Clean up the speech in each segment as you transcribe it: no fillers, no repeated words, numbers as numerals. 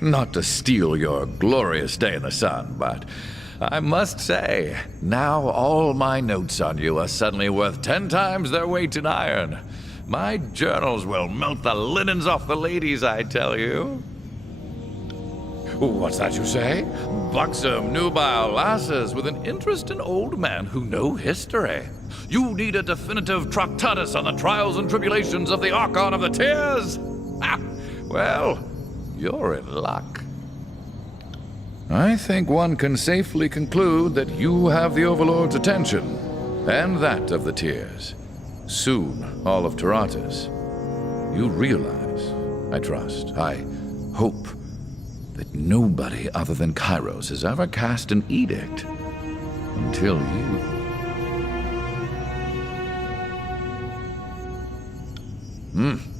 not to steal your glorious day in the sun, but I must say, now all my notes on you are suddenly worth 10 times their weight in iron. My journals will melt the linens off the ladies, I tell you. What's that you say? Buxom, nubile lasses with an interest in old men who know history. You need a definitive Tractatus on the trials and tribulations of the Archon of the Tears? Ah, well, you're in luck. I think one can safely conclude that you have the Overlord's attention, and that of the Tears. Soon, all of Taratus. You realize, I trust, I hope, that nobody other than Kairos has ever cast an edict until you.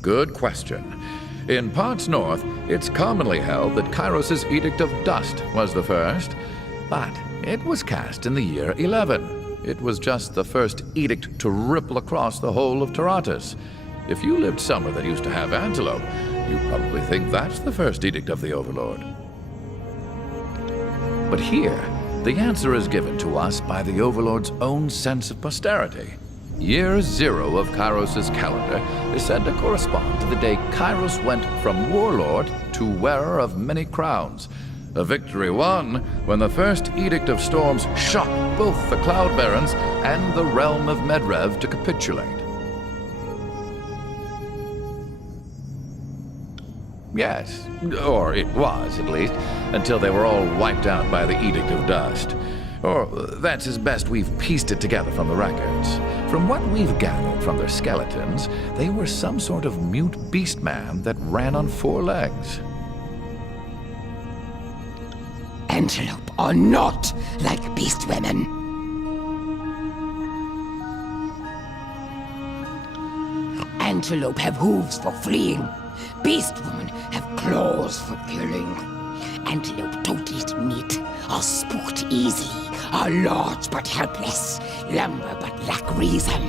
Good question. In parts north, it's commonly held that Kairos' Edict of Dust was the first, but it was cast in the year 11. It was just the first edict to ripple across the whole of Taratus. If you lived somewhere that used to have antelope, you probably think that's the first edict of the Overlord. But here, the answer is given to us by the Overlord's own sense of posterity. Year 0 of Kairos' calendar is said to correspond to the day Kairos went from warlord to wearer of many crowns, a victory won when the first Edict of Storms shocked both the Cloud Barons and the realm of Medrev to capitulate. Yes, or it was, at least, until they were all wiped out by the Edict of Dust. Or that's as best we've pieced it together from the records. From what we've gathered from their skeletons, they were some sort of mute beast man that ran on 4 legs. Antelope are not like beast women. Antelope have hooves for fleeing. Beast women have claws for killing. Antelope don't eat meat, are spooked easy, are large but helpless, lumber but lack reason,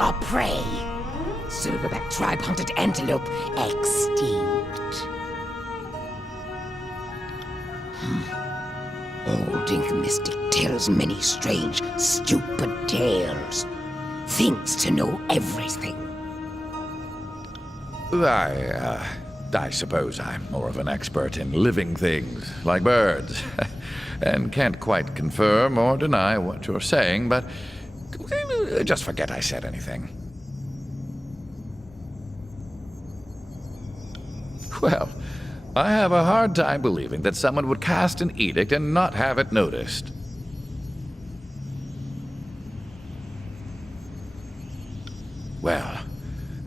are prey. Silverback tribe hunted antelope extinct. Old Ink Mystic tells many strange, stupid tales. Thinks to know everything. I suppose I'm more of an expert in living things, like birds, and can't quite confirm or deny what you're saying, but just forget I said anything. Well, I have a hard time believing that someone would cast an edict and not have it noticed. Well,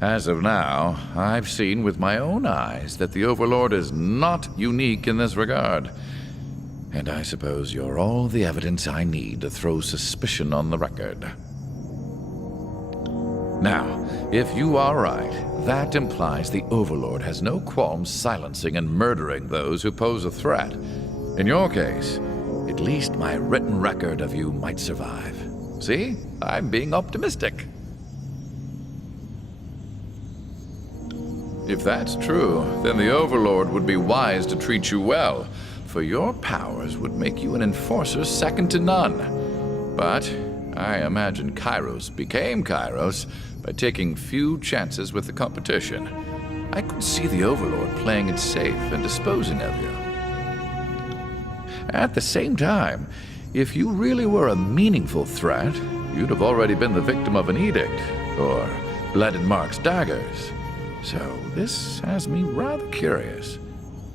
as of now, I've seen with my own eyes that the Overlord is not unique in this regard. And I suppose you're all the evidence I need to throw suspicion on the record. Now, if you are right, that implies the Overlord has no qualms silencing and murdering those who pose a threat. In your case, at least my written record of you might survive. See? I'm being optimistic. If that's true, then the Overlord would be wise to treat you well, for your powers would make you an enforcer second to none. But I imagine Kairos became Kairos by taking few chances with the competition. I could see the Overlord playing it safe and disposing of you. At the same time, if you really were a meaningful threat, you'd have already been the victim of an edict, or bled in Mark's daggers. So this has me rather curious.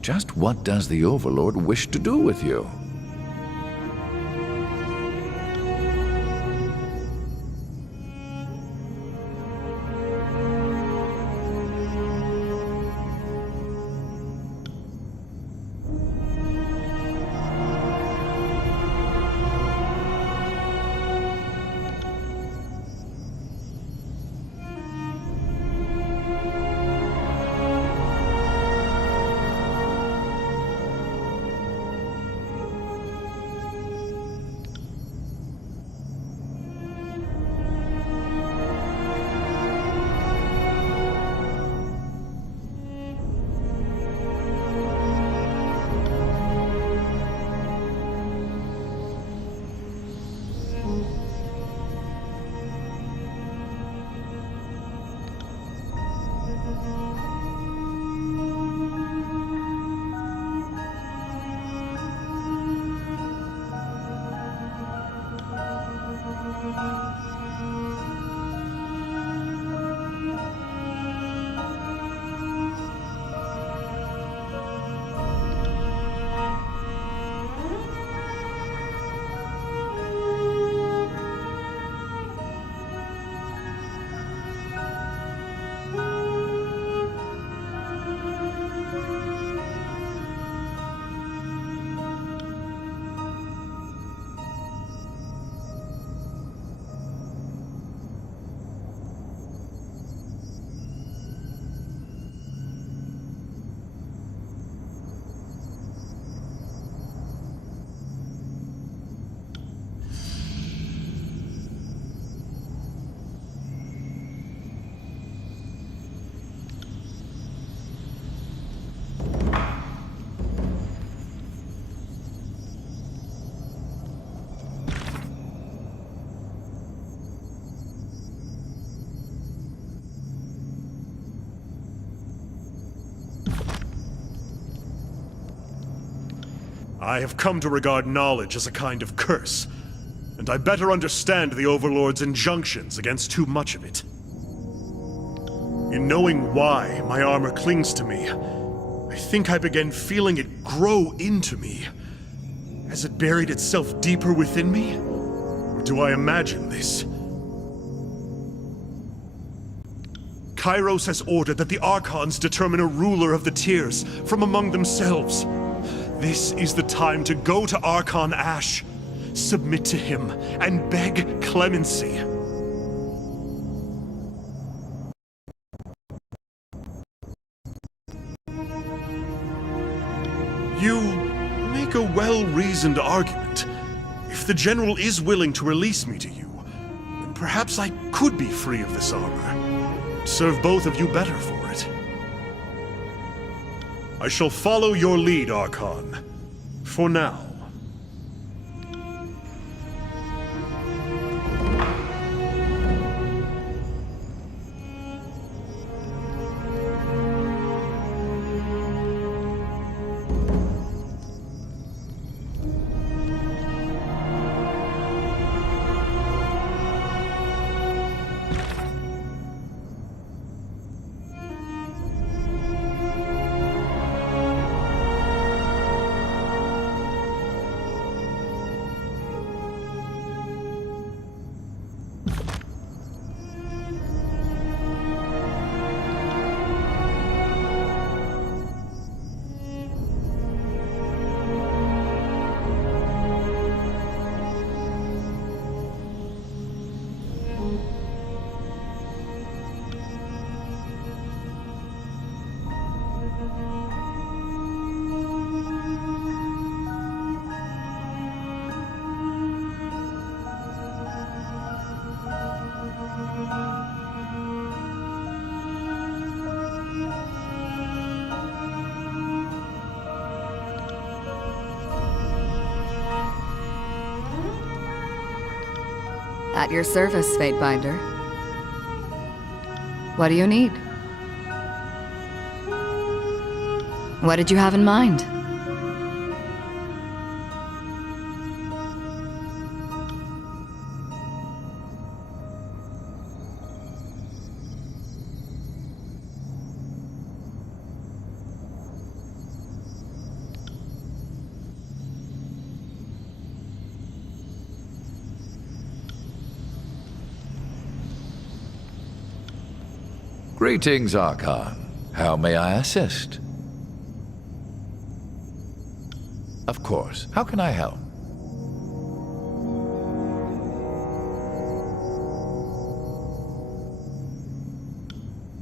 Just what does the Overlord wish to do with you? I have come to regard knowledge as a kind of curse, and I better understand the Overlord's injunctions against too much of it. In knowing why my armor clings to me, I think I began feeling it grow into me. Has it buried itself deeper within me? Or do I imagine this? Kairos has ordered that the Archons determine a ruler of the tiers from among themselves. This is the time to go to Archon Ash, submit to him, and beg clemency. You make a well-reasoned argument. If the General is willing to release me to you, then perhaps I could be free of this armor. It'd serve both of you better for it. I shall follow your lead, Archon. For now. At your service, Fatebinder. What do you need? What did you have in mind? Greetings, Archon. How may I assist? Of course. How can I help?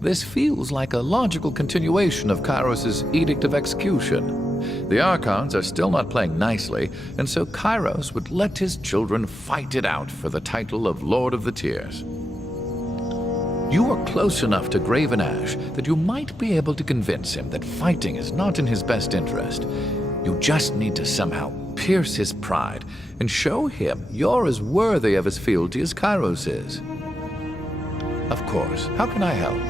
This feels like a logical continuation of Kairos' Edict of Execution. The Archons are still not playing nicely, and so Kairos would let his children fight it out for the title of Lord of the Tiers. You are close enough to Graven Ash that you might be able to convince him that fighting is not in his best interest. You just need to somehow pierce his pride and show him you're as worthy of his fealty as Kairos is. Of course. How can I help?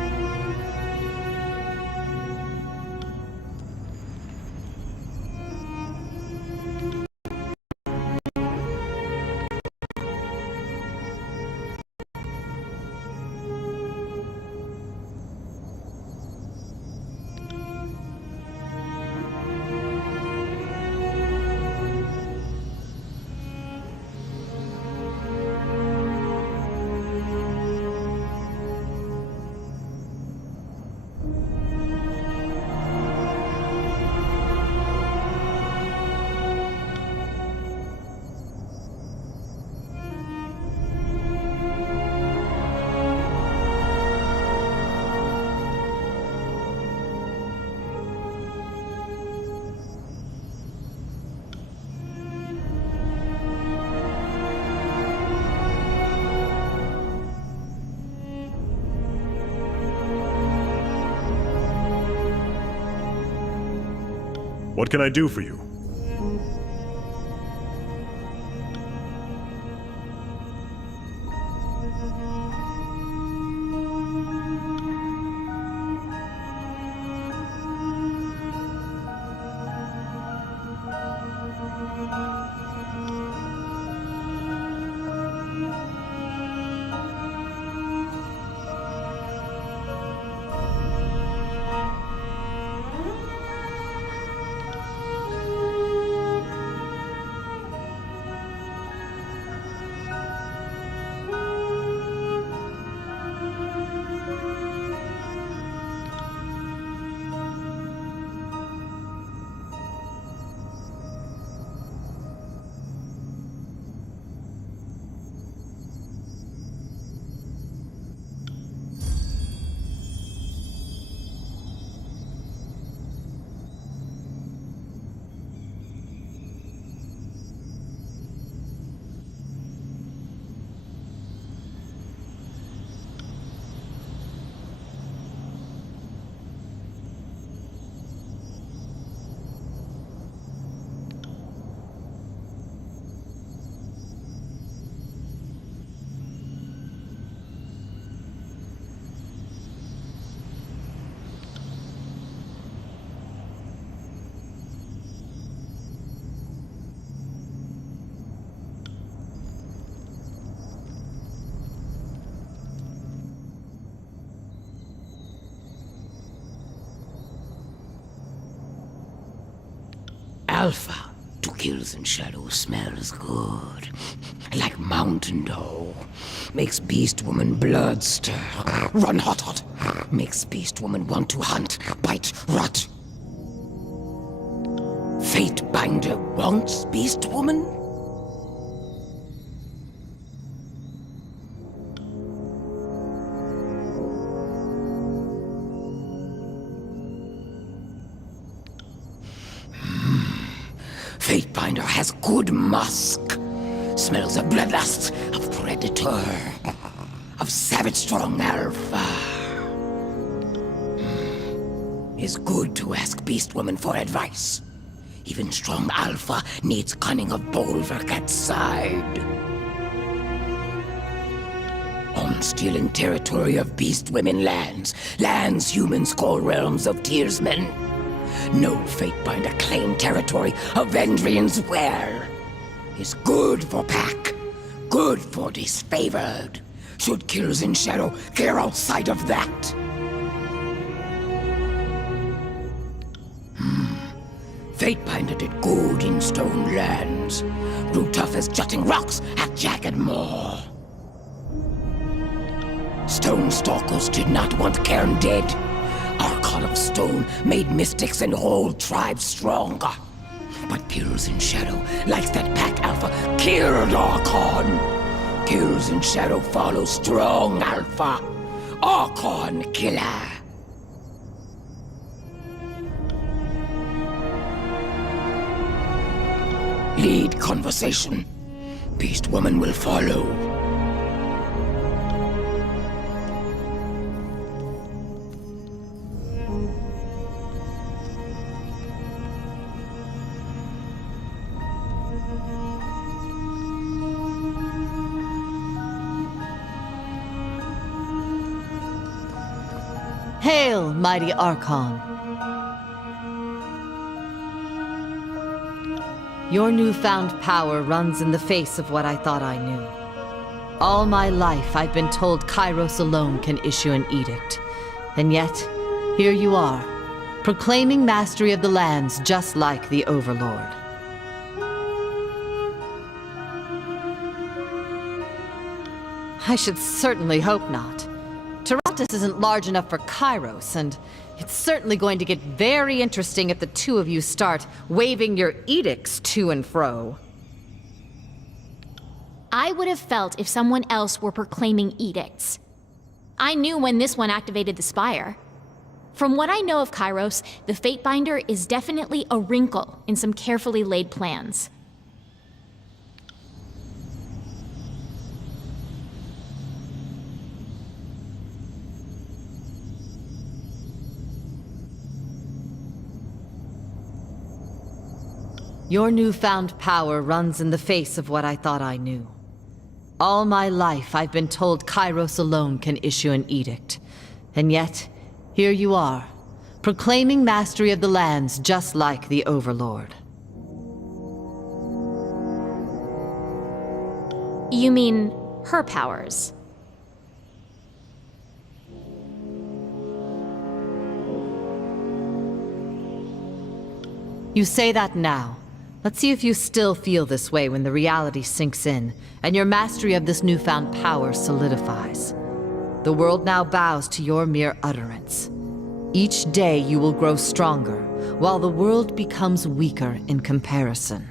What can I do for you? Alpha to kills in shadow smells good. Like mountain dew. Makes beast woman blood stir. Run hot hot. Makes beast woman want to hunt, bite, rot. Fatebinder wants beast woman? Fatebinder has good musk. Smells of bloodlust, of predator, of savage strong alpha. It's good to ask beast woman for advice. Even strong alpha needs cunning of bulwark at side. On stealing territory of beast women lands humans call realms of tearsmen. No Fatebinder claim territory of Vendrien's well. Is good for pack, good for disfavored. Should kills in shadow care outside of that? Fatebinder did good in stone lands. Grew tough as jutting rocks at jagged moor. Stone stalkers did not want Cairn dead. Archon of stone made mystics and whole tribes stronger. But kills in shadow, like that pack alpha, killed Archon. Kills in shadow follow strong alpha. Archon killer. Lead conversation. Beast woman will follow. Hail, mighty Archon. Your newfound power runs in the face of what I thought I knew. All my life, I've been told Kairos alone can issue an edict. And yet, here you are, proclaiming mastery of the lands just like the Overlord. I should certainly hope not. Tyrantus isn't large enough for Kairos, and it's certainly going to get very interesting if the two of you start waving your edicts to and fro. I would have felt if someone else were proclaiming edicts. I knew when this one activated the Spire. From what I know of Kairos, the Fatebinder is definitely a wrinkle in some carefully laid plans. Your newfound power runs in the face of what I thought I knew. All my life, I've been told Kairos alone can issue an edict. And yet, here you are, proclaiming mastery of the lands just like the Overlord. You mean her powers? You say that now. Let's see if you still feel this way when the reality sinks in, and your mastery of this newfound power solidifies. The world now bows to your mere utterance. Each day you will grow stronger, while the world becomes weaker in comparison.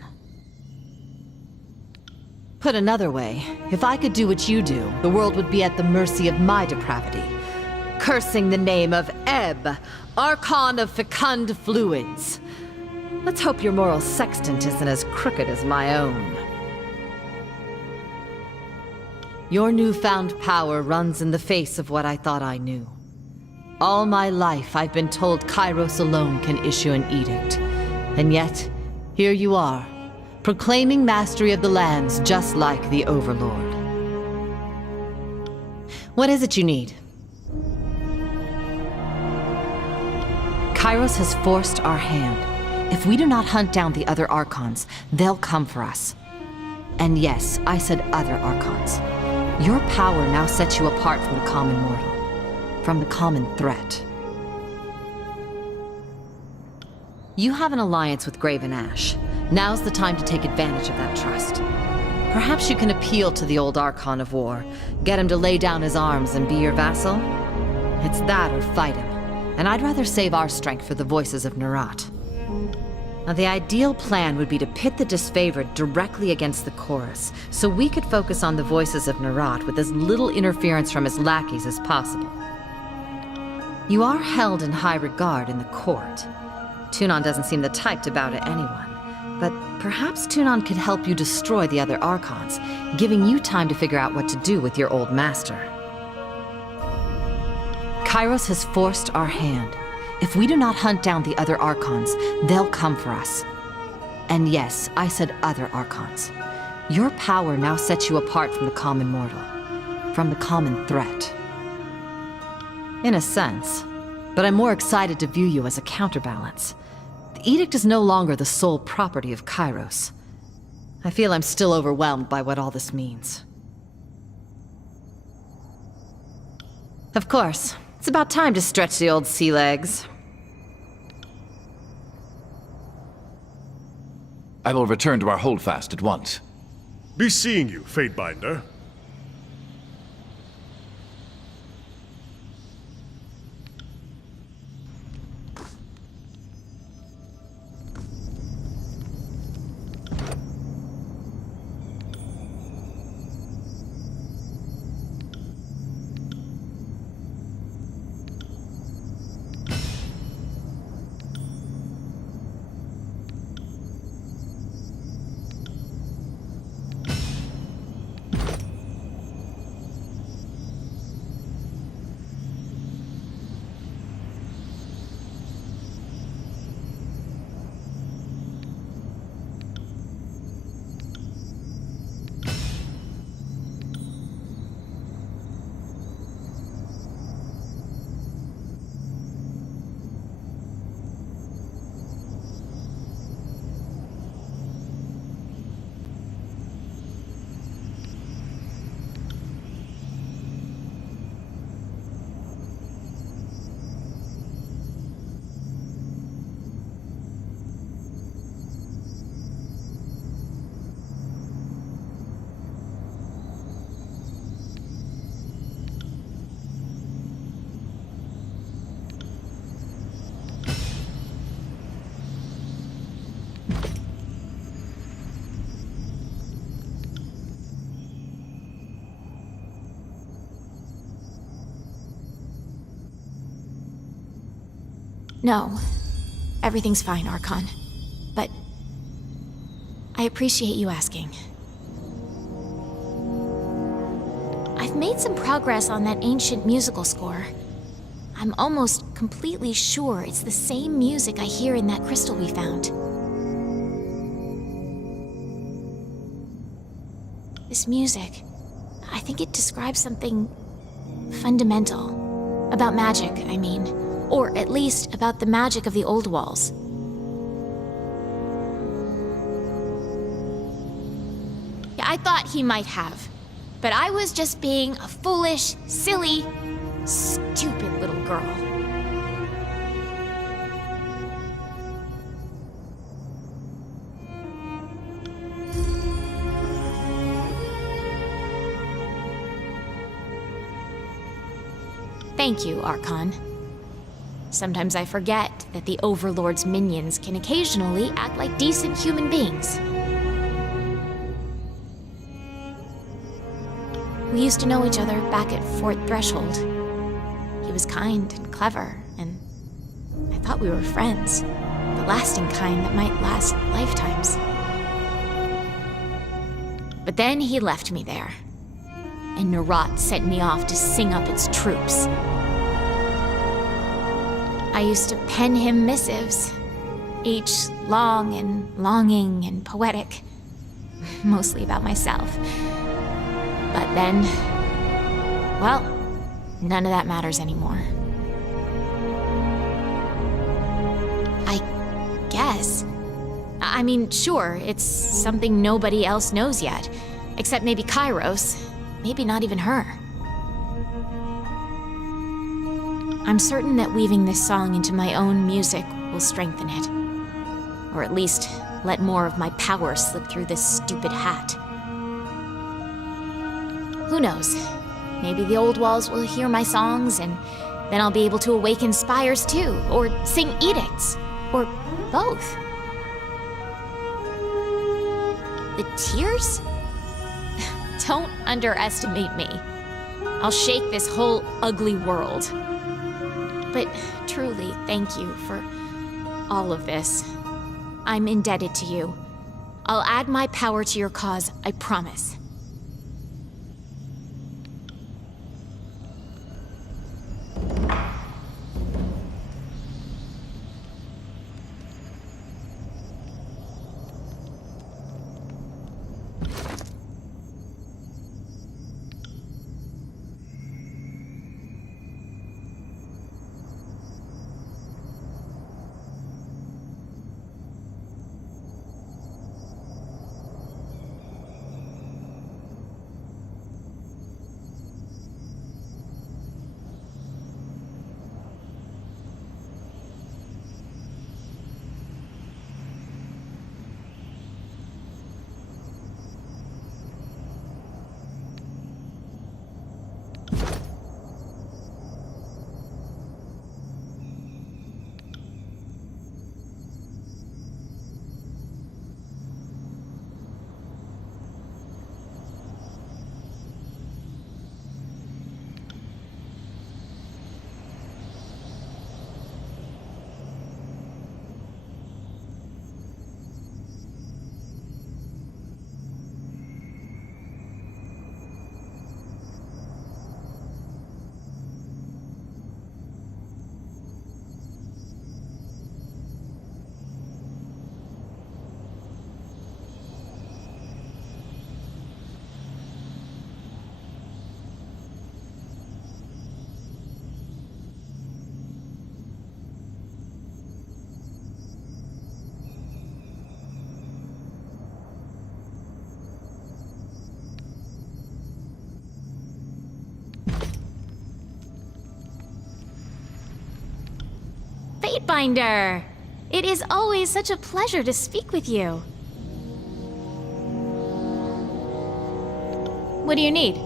Put another way, if I could do what you do, the world would be at the mercy of my depravity. Cursing the name of Ebb, Archon of Fecund Fluids. Let's hope your moral sextant isn't as crooked as my own. Your newfound power runs in the face of what I thought I knew. All my life, I've been told Kairos alone can issue an edict. And yet, here you are, proclaiming mastery of the lands just like the Overlord. What is it you need? Kairos has forced our hand. If we do not hunt down the other Archons, they'll come for us. And yes, I said other Archons. Your power now sets you apart from the common mortal, from the common threat. You have an alliance with Graven Ash. Now's the time to take advantage of that trust. Perhaps you can appeal to the old Archon of War, get him to lay down his arms and be your vassal? It's that or fight him, and I'd rather save our strength for the voices of Nerat. Now, the ideal plan would be to pit the disfavored directly against the chorus, so we could focus on the voices of Nerat with as little interference from his lackeys as possible. You are held in high regard in the court. Tunon doesn't seem the type to bow to anyone, but perhaps Tunon could help you destroy the other Archons, giving you time to figure out what to do with your old master. Kairos has forced our hand. If we do not hunt down the other Archons, they'll come for us. And yes, I said other Archons. Your power now sets you apart from the common mortal, from the common threat. In a sense, but I'm more excited to view you as a counterbalance. The edict is no longer the sole property of Kairos. I feel I'm still overwhelmed by what all this means. Of course. It's about time to stretch the old sea legs. I will return to our holdfast at once. Be seeing you, Fatebinder. No. Everything's fine, Archon. But I appreciate you asking. I've made some progress on that ancient musical score. I'm almost completely sure it's the same music I hear in that crystal we found. This music, I think it describes something fundamental. About magic, I mean. Or at least about the magic of the old walls. Yeah, I thought he might have. But I was just being a foolish, silly, stupid little girl. Thank you, Archon. Sometimes I forget that the Overlord's minions can occasionally act like decent human beings. We used to know each other back at Fort Threshold. He was kind and clever, and I thought we were friends. The lasting kind that might last lifetimes. But then he left me there, and Nerat sent me off to sing up its troops. I used to pen him missives, each long and longing and poetic, mostly about myself. But then, well, none of that matters anymore. I guess. I mean, sure, it's something nobody else knows yet, except maybe Kairos, maybe not even her. I'm certain that weaving this song into my own music will strengthen it. Or at least let more of my power slip through this stupid hat. Who knows? Maybe the old walls will hear my songs, and then I'll be able to awaken spires too, or sing edicts, or both. The tears? Don't underestimate me. I'll shake this whole ugly world. But truly, thank you for all of this. I'm indebted to you. I'll add my power to your cause, I promise. Fatebinder! It is always such a pleasure to speak with you. What do you need?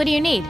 What do you need?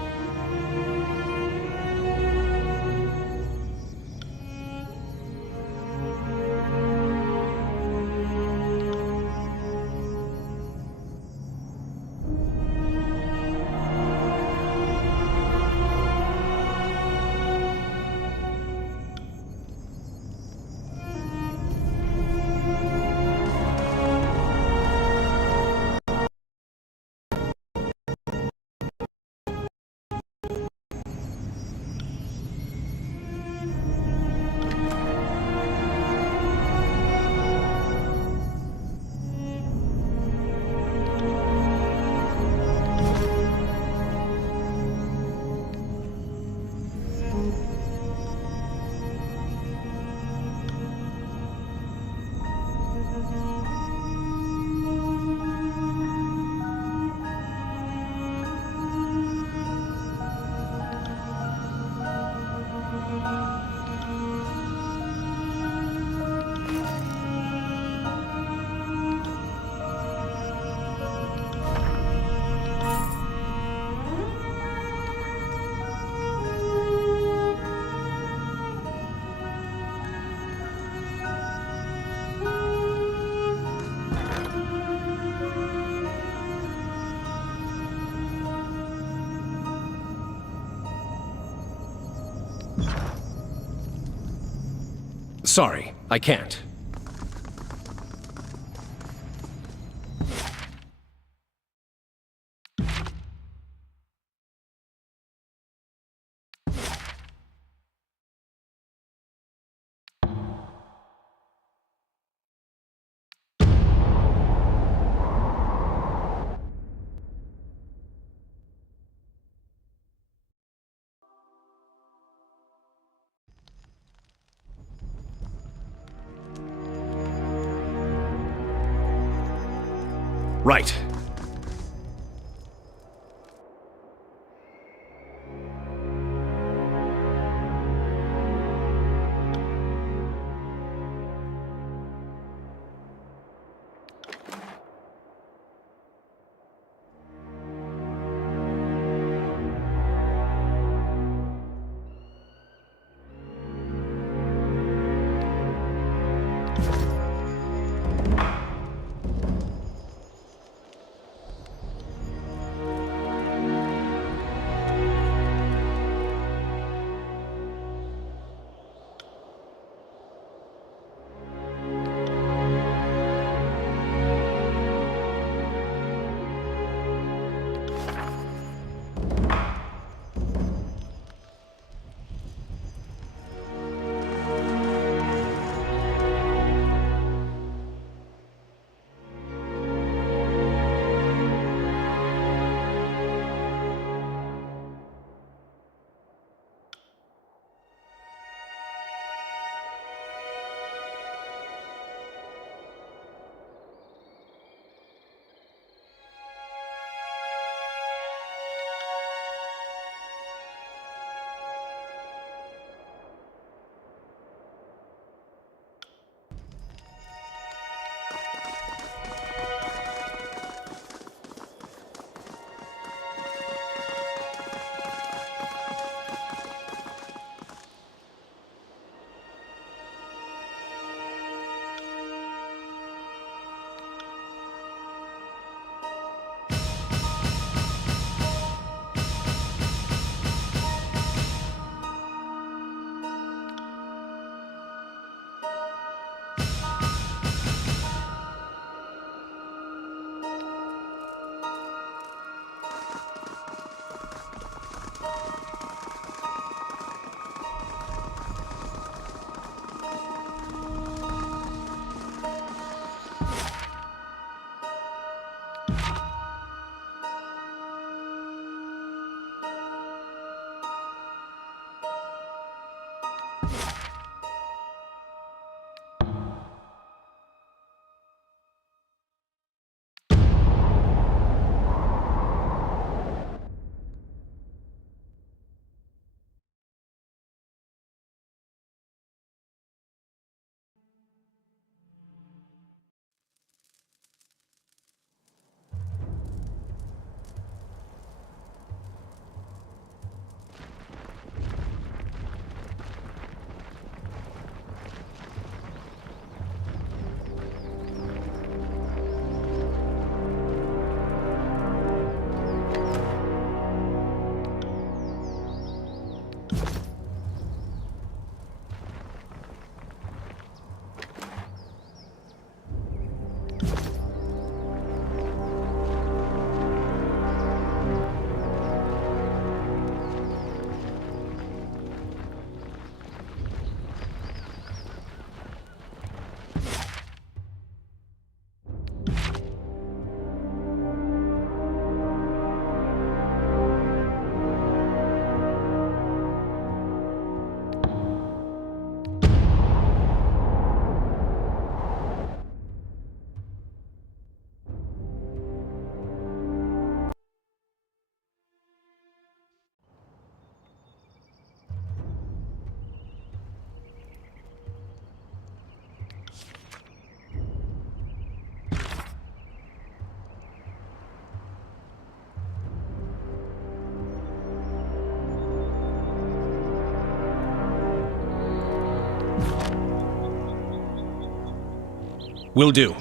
Sorry, I can't. Right. Will do.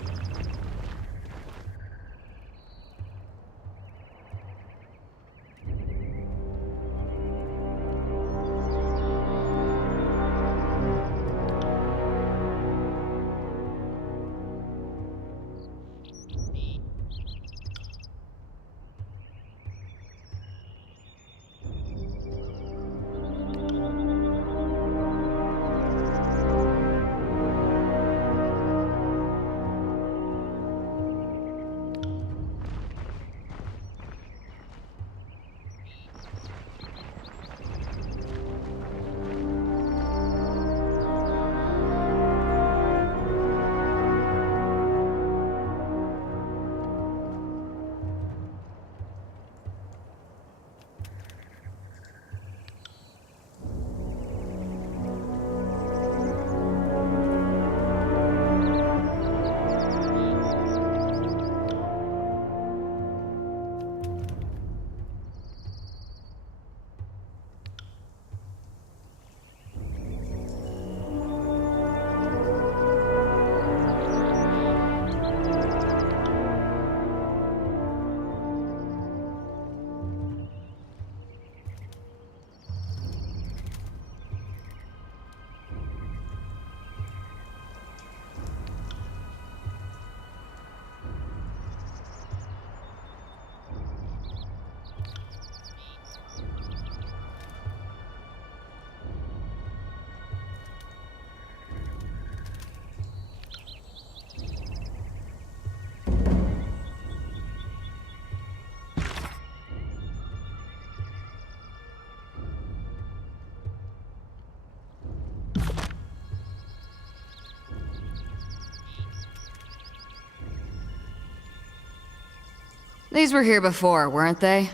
These were here before, weren't they?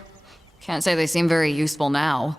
Can't say they seem very useful now.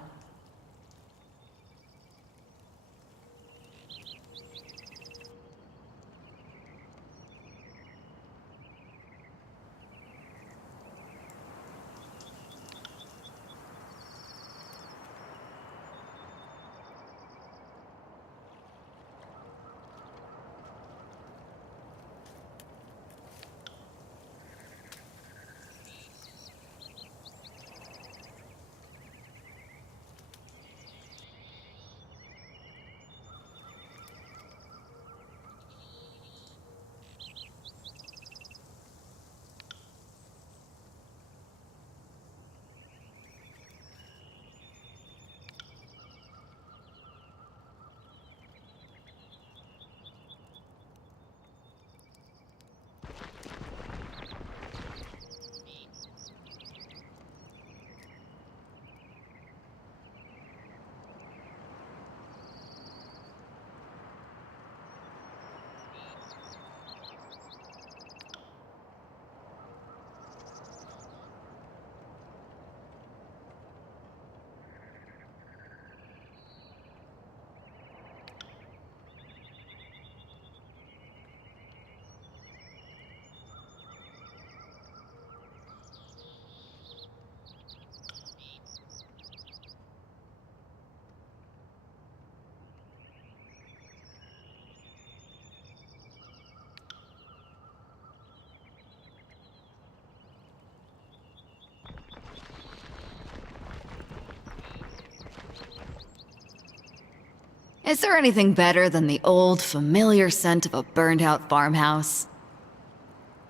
Is there anything better than the old, familiar scent of a burned-out farmhouse?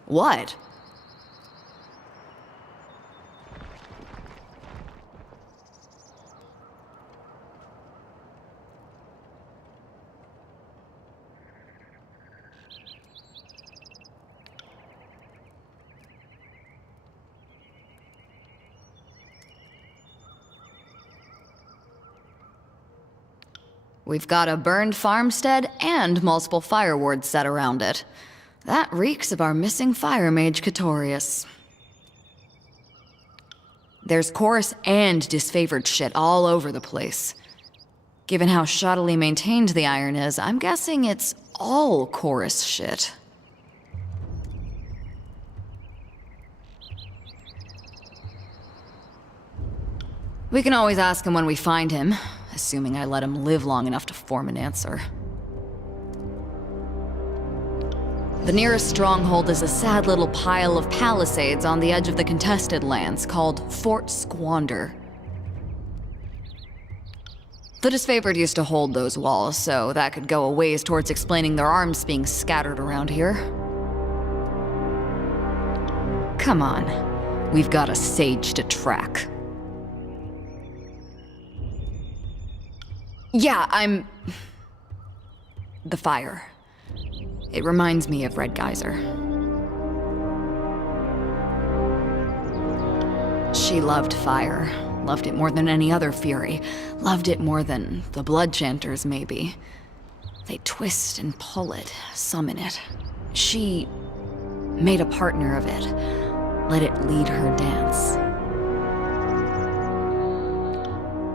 What? We've got a burned farmstead and multiple fire wards set around it. That reeks of our missing fire mage Catorius. There's chorus and disfavored shit all over the place. Given how shoddily maintained the iron is, I'm guessing it's all chorus shit. We can always ask him when we find him, assuming I let him live long enough to form an answer. The nearest stronghold is a sad little pile of palisades on the edge of the contested lands called Fort Squander. The disfavored used to hold those walls, so that could go a ways towards explaining their arms being scattered around here. Come on, we've got a sage to track. Yeah, I'm... the fire. It reminds me of Red Geyser. She loved fire. Loved it more than any other fury. Loved it more than the blood chanters, maybe. They twist and pull it, summon it. She made a partner of it. Let it lead her dance.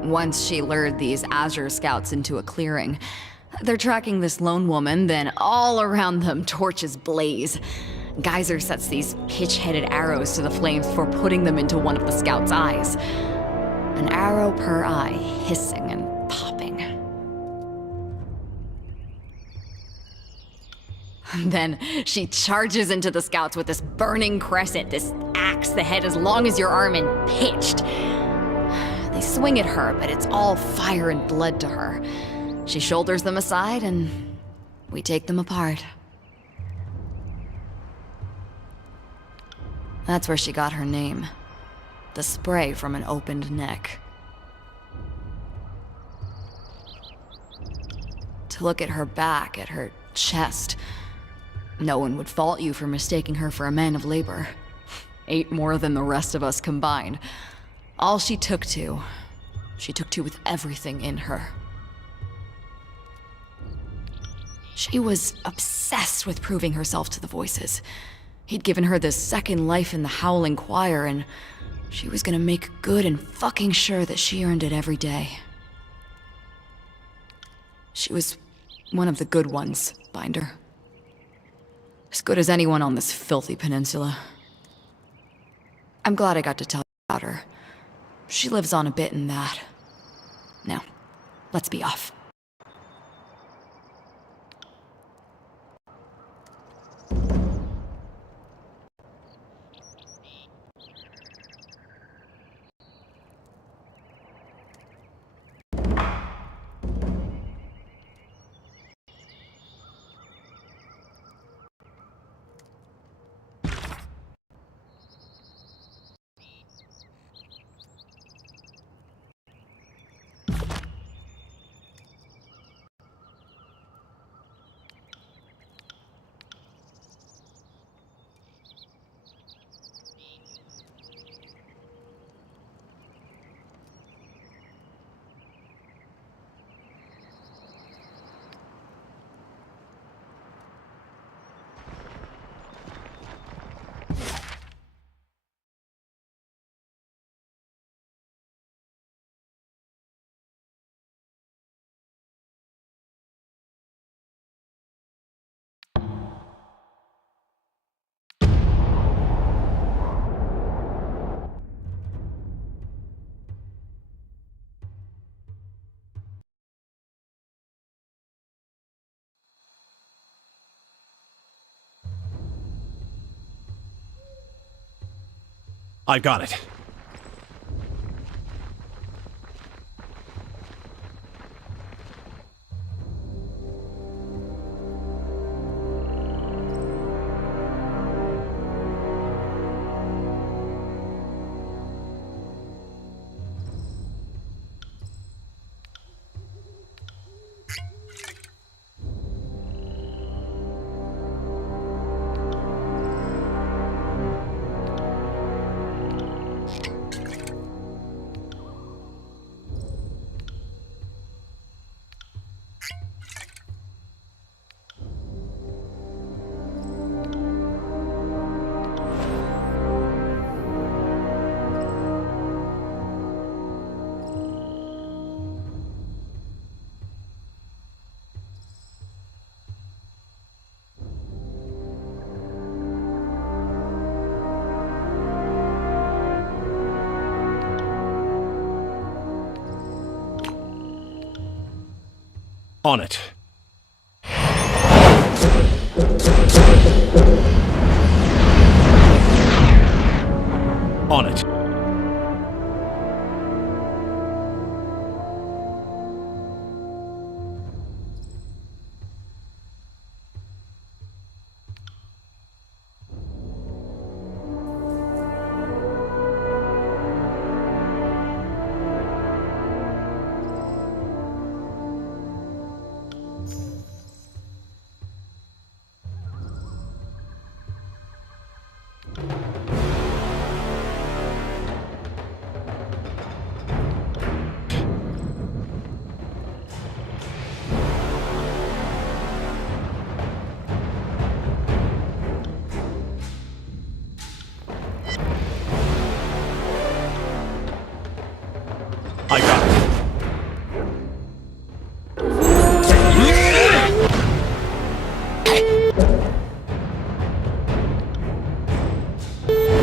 Once she lured these Azure scouts into a clearing. They're tracking this lone woman, then all around them torches blaze. Geyser sets these pitch-headed arrows to the flames before putting them into one of the scouts' eyes. An arrow per eye, hissing and popping. Then she charges into the scouts with this burning crescent, this axe, the head as long as your arm and pitched. They swing at her, but it's all fire and blood to her. She shoulders them aside, and we take them apart. That's where she got her name. The spray from an opened neck. To look at her back, at her chest, no one would fault you for mistaking her for a man of labor. 8 more than the rest of us combined. All she took to with everything in her. She was obsessed with proving herself to the voices. He'd given her this second life in the Howling Choir, and she was gonna make good and fucking sure that she earned it every day. She was one of the good ones, Binder. As good as anyone on this filthy peninsula. I'm glad I got to tell you about her. She lives on a bit in that. Now, let's be off. I got it. On it.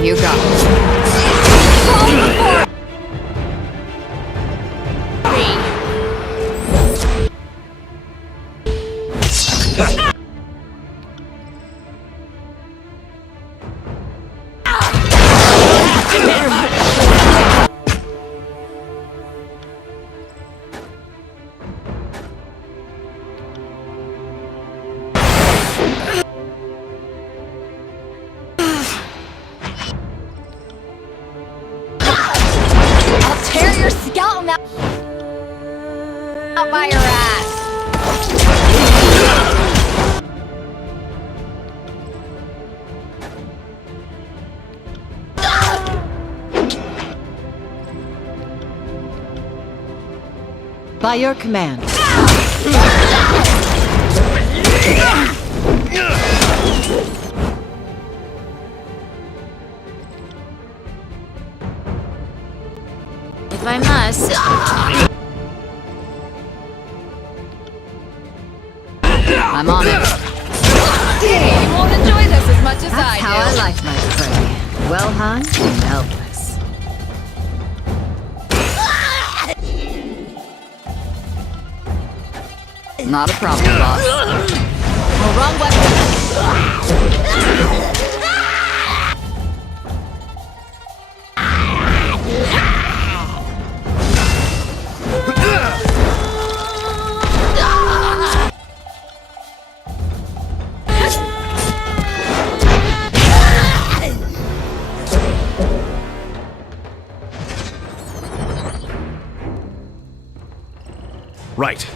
You got it. Out by your ass. By your command. If I must. I'm on it. You won't enjoy this as much as That's I do. how I like my prey. Well hung and helpless. Not a problem, boss. Oh, wrong weapon. Right.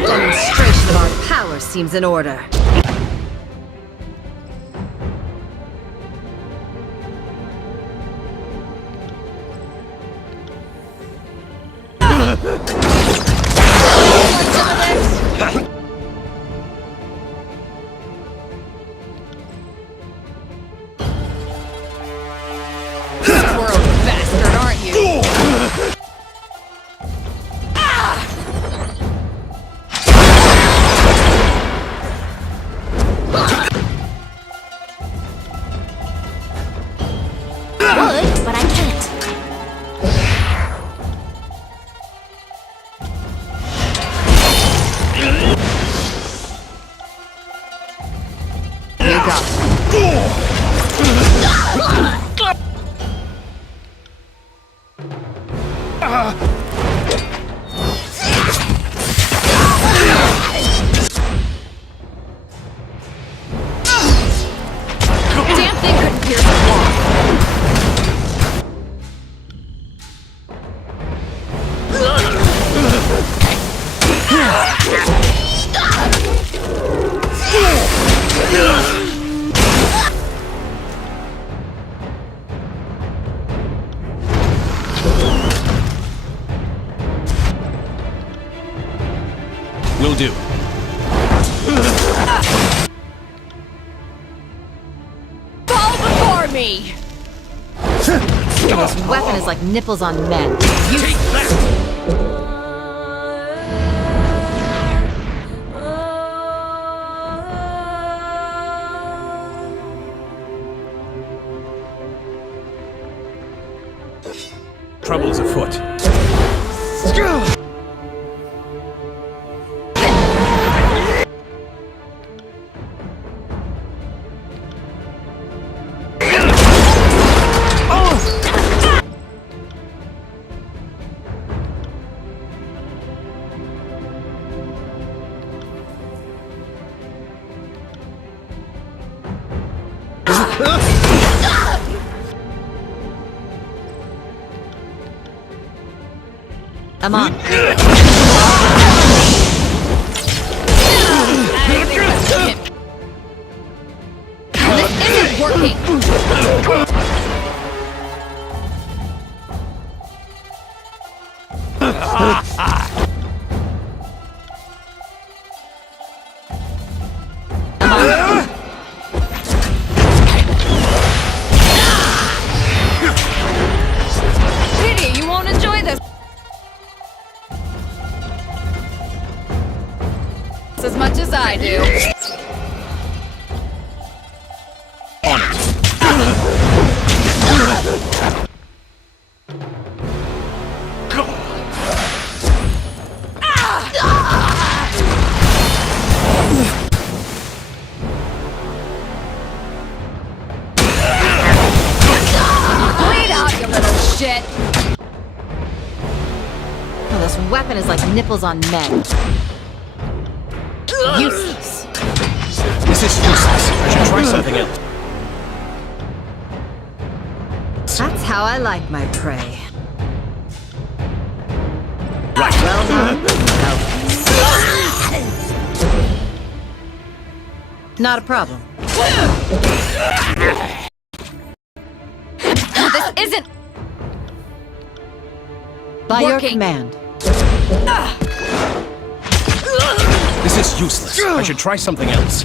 Demonstration of our power seems in order. Squirrel bastard, aren't you? Would, but I can't. You got it. Damn thing couldn't pierce the wall. Will do. Fall before me! This weapon is like nipples on men. Take that! Trouble's afoot. I'm on. This isn't working! Pity, you won't enjoy this as much as I do. On it. Bleed out, you little shit! Oh, this weapon is like nipples on men. Useless. This is useless. I should try something else. That's how I like my prey. Right. Well done. Not a problem. This isn't By your working. command. This is useless. I should try something else.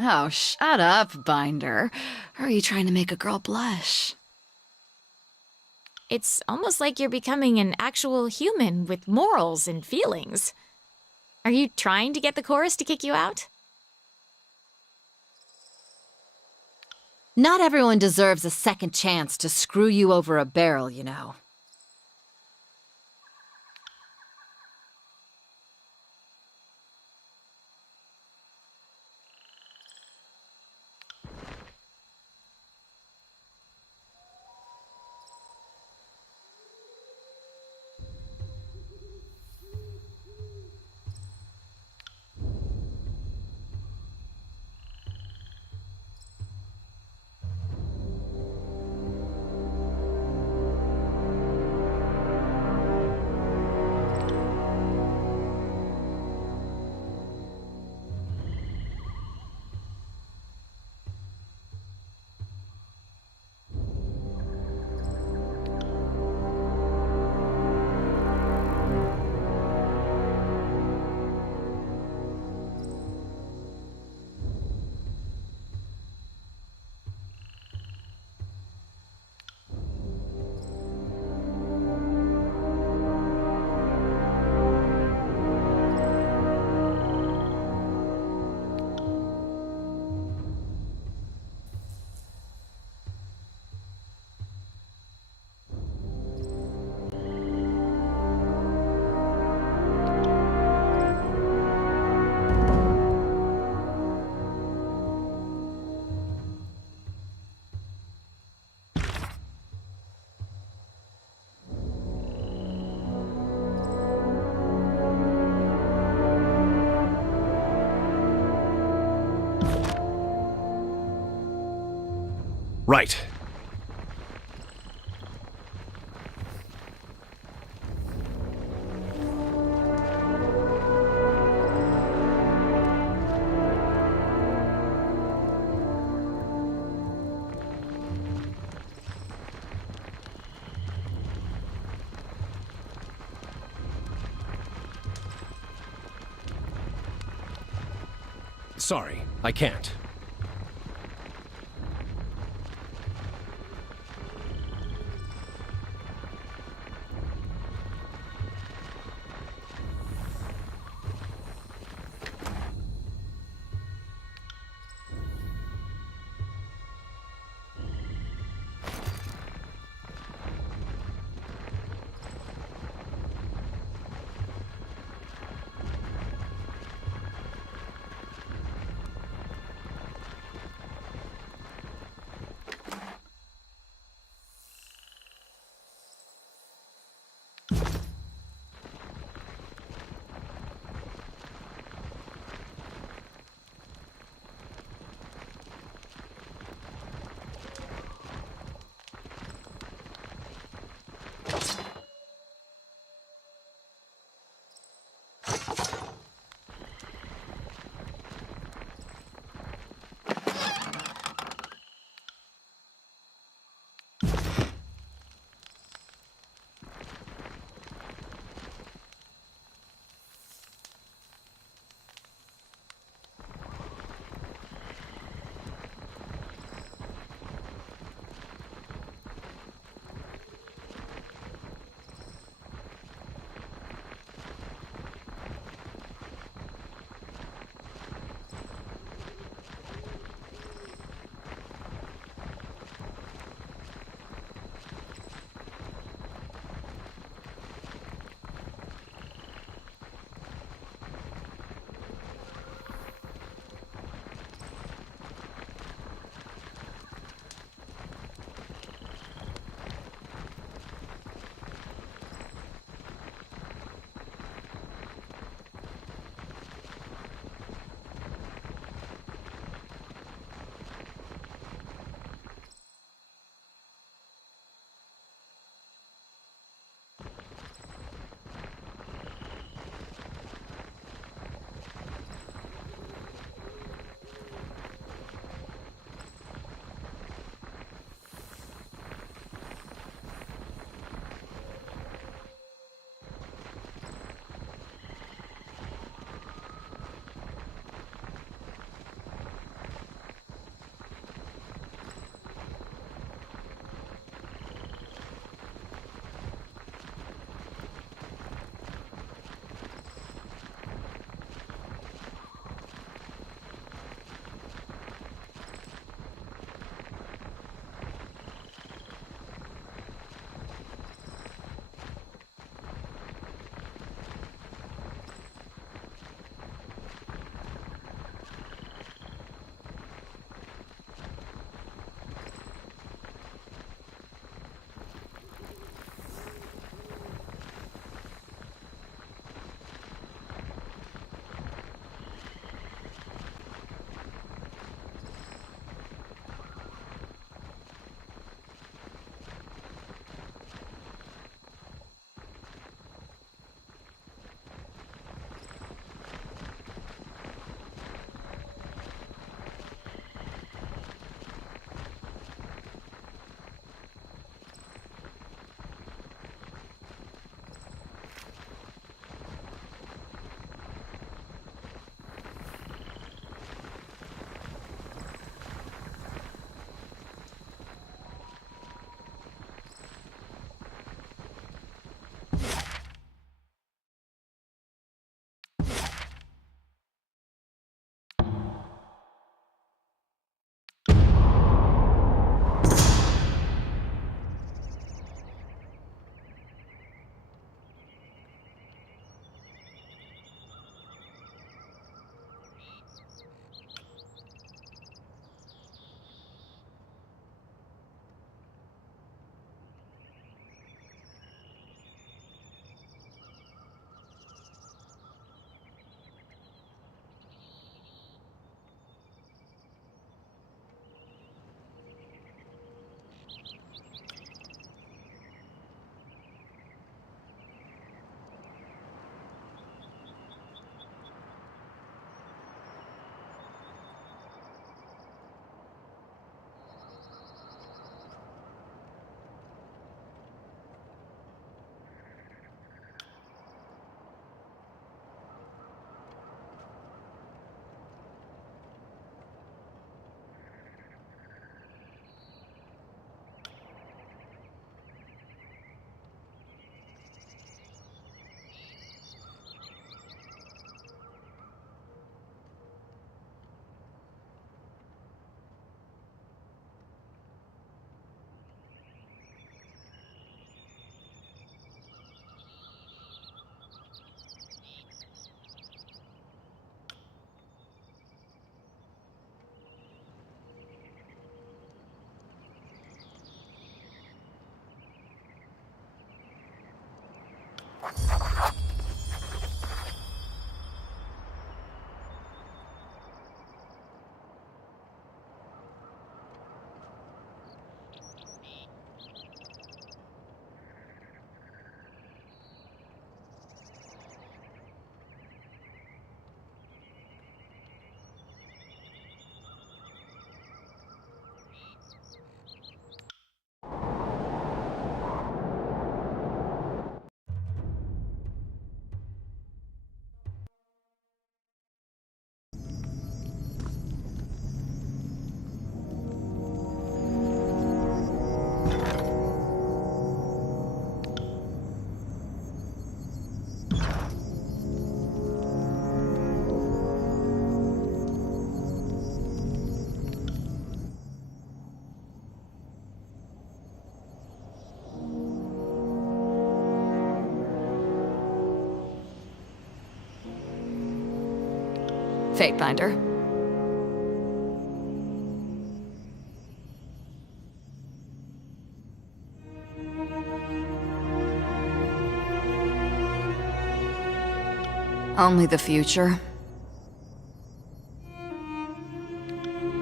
Oh, shut up, Binder. Or are you trying to make a girl blush? It's almost like you're becoming an actual human with morals and feelings. Are you trying to get the chorus to kick you out? Not everyone deserves a second chance to screw you over a barrel, you know. Right. Sorry, I can't. Fatebinder. Only the future.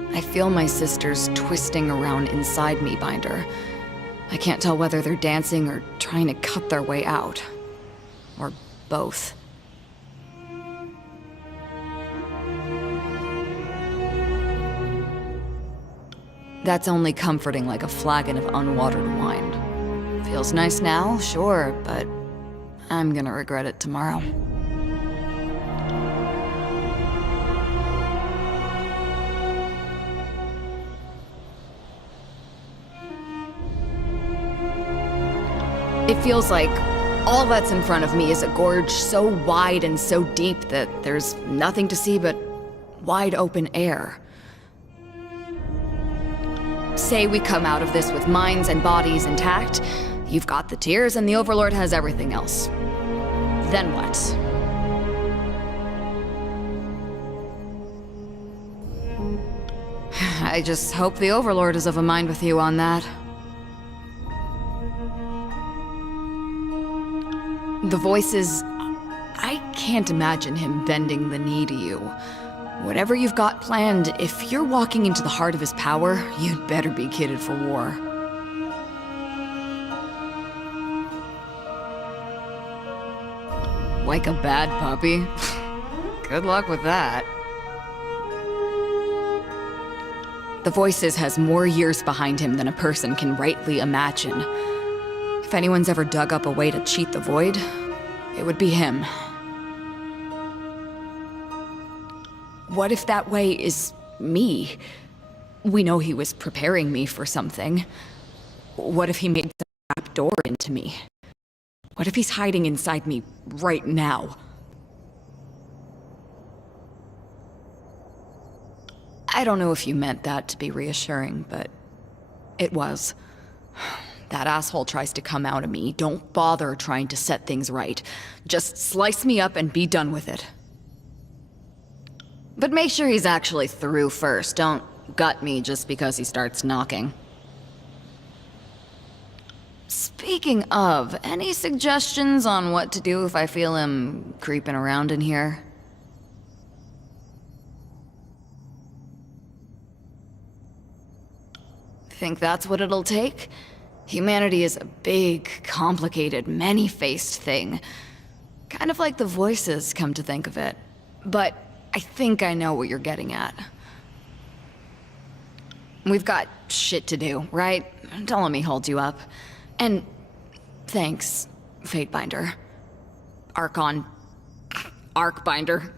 I feel my sisters twisting around inside me, Binder. I can't tell whether they're dancing or trying to cut their way out. Or both. That's only comforting like a flagon of unwatered wine. Feels nice now, sure, but I'm gonna regret it tomorrow. It feels like all that's in front of me is a gorge so wide and so deep that there's nothing to see but wide open air. Say we come out of this with minds and bodies intact, you've got the tears and the Overlord has everything else. Then what? I just hope the Overlord is of a mind with you on that. The voices... I can't imagine him bending the knee to you. Whatever you've got planned, if you're walking into the heart of his power, you'd better be kitted for war. Like a bad puppy? Good luck with that. The Voices has more years behind him than a person can rightly imagine. If anyone's ever dug up a way to cheat the Void, it would be him. What if that way is me? We know he was preparing me for something. What if he made the trap door into me? What if he's hiding inside me right now? I don't know if you meant that to be reassuring, but it was. That asshole tries to come out of me. Don't bother trying to set things right. Just slice me up and be done with it. But make sure he's actually through first. Don't gut me just because he starts knocking. Speaking of, any suggestions on what to do if I feel him creeping around in here? Think that's what it'll take? Humanity is a big, complicated, many-faced thing. Kind of like the Voices, come to think of it. But I think I know what you're getting at. We've got shit to do, right? Don't let me hold you up. And thanks, Fatebinder. Arcbinder.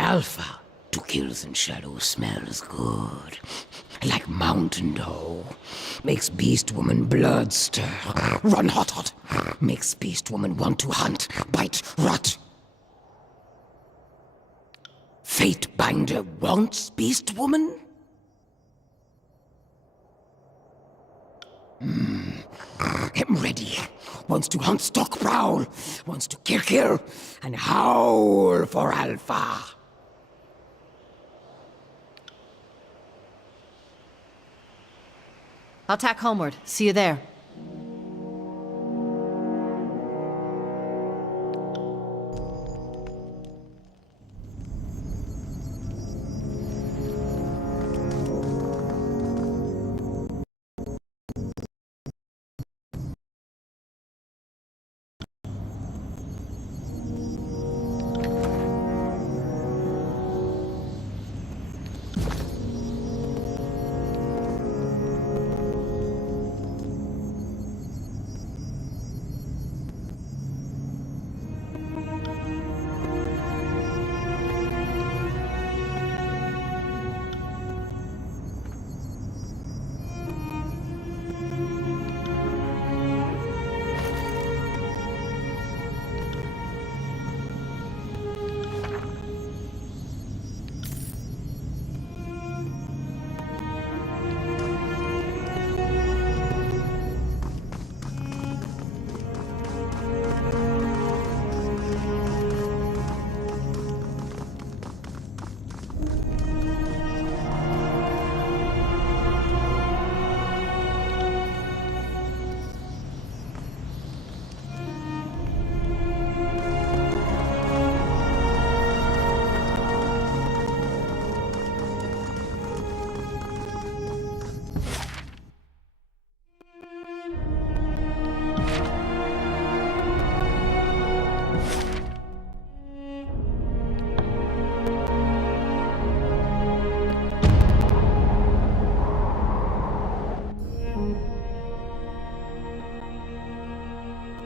Alpha to kills in shadow smells good. Like mountain dew. Makes Beast Woman blood stir. Run hot hot. Makes Beast Woman want to hunt, bite, rot. Fatebinder wants Beast Woman? Him ready. Wants to hunt, stalk, prowl. Wants to kill, and howl for Alpha. I'll tack homeward. See you there.